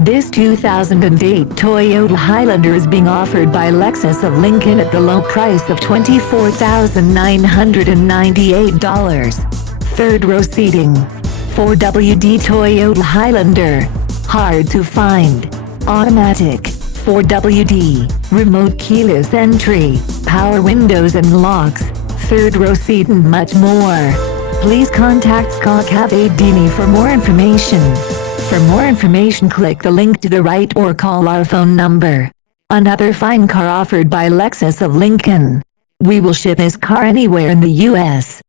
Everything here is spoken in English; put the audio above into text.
This 2008 Toyota Highlander is being offered by Lexus of Lincoln at the low price of $24,998. Third row seating. 4WD Toyota Highlander. Hard to find. Automatic. 4WD. Remote keyless entry. Power windows and locks. Third row seat and much more. Please contact Scott Cavadini for more information. For more information, click the link to the right or call our phone number. Another fine car offered by Lexus of Lincoln. We will ship this car anywhere in the U.S.